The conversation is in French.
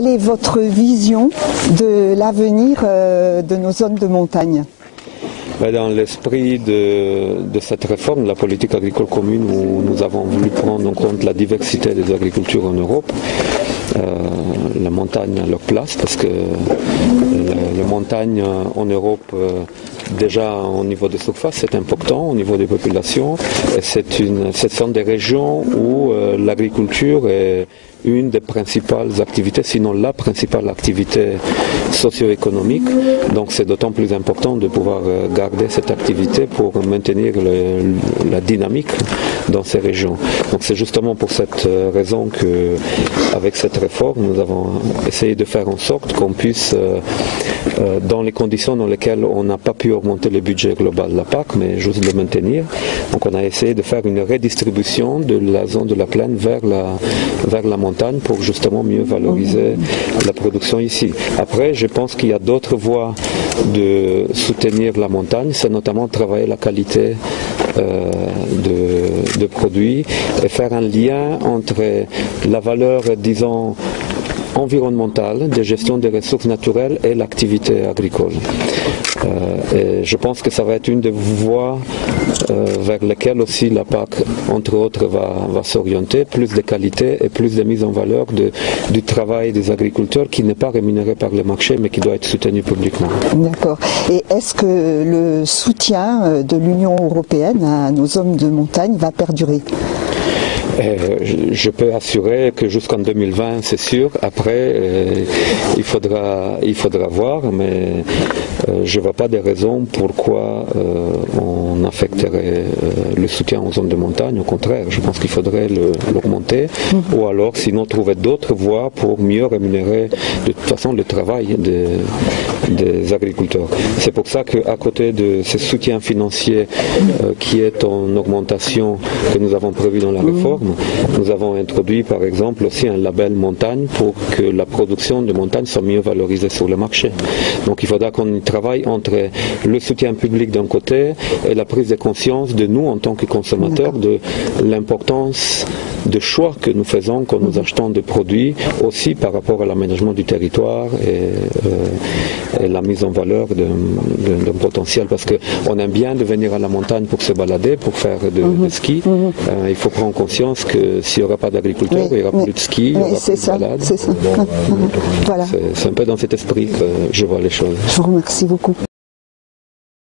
quelle est votre vision de l'avenir de nos zones de montagne? Dans l'esprit de cette réforme de la politique agricole commune, où nous avons voulu prendre en compte la diversité des agricultures en Europe, la montagne a leur place, parce que la montagne en Europe, déjà au niveau des surfaces, c'est important, au niveau des populations, et ce sont des régions où l'agriculture est une des principales activités, sinon la principale activité socio-économique. Donc c'est d'autant plus important de pouvoir garder cette activité pour maintenir la dynamique dans ces régions. Donc c'est justement pour cette raison qu'avec cette réforme, nous avons essayé de faire en sorte qu'on puisse, dans les conditions dans lesquelles on n'a pas pu augmenter le budget global de la PAC, mais juste le maintenir, donc on a essayé de faire une redistribution de la zone de la plaine vers la montagne pour justement mieux valoriser la production ici. Après, je pense qu'il y a d'autres voies de soutenir la montagne, c'est notamment travailler la qualité de produits et faire un lien entre la valeur, disons, environnementale de gestion des ressources naturelles et l'activité agricole. Et je pense que ça va être une des voies vers lesquelles aussi la PAC, entre autres, va s'orienter, plus de qualité et plus de mise en valeur du travail des agriculteurs qui n'est pas rémunéré par le marché mais qui doit être soutenu publiquement. D'accord. Et est-ce que le soutien de l'Union européenne à nos zones de montagne va perdurer ? Je peux assurer que jusqu'en 2020, c'est sûr. Après, il faudra voir, mais je ne vois pas de raison pourquoi on affecterait le soutien aux zones de montagne. Au contraire, je pense qu'il faudrait l'augmenter, ou alors sinon trouver d'autres voies pour mieux rémunérer de toute façon le travail des agriculteurs. C'est pour ça qu'à côté de ce soutien financier qui est en augmentation que nous avons prévu dans la réforme, nous avons introduit par exemple aussi un label montagne pour que la production de montagne soit mieux valorisée sur le marché. Donc il faudra qu'on y travaille entre le soutien public d'un côté et la prise de conscience de nous en tant que consommateurs de l'importance de choix que nous faisons quand nous achetons des produits, aussi par rapport à l'aménagement du territoire et la mise en valeur d'un potentiel, parce qu'on aime bien de venir à la montagne pour se balader, pour faire de ski. Il faut prendre conscience que s'il n'y aura pas d'agriculteurs, il n'y aura plus de ski, il n'y aura plus de balade. C'est ça. Voilà. C'est un peu dans cet esprit que je vois les choses. Je vous remercie beaucoup.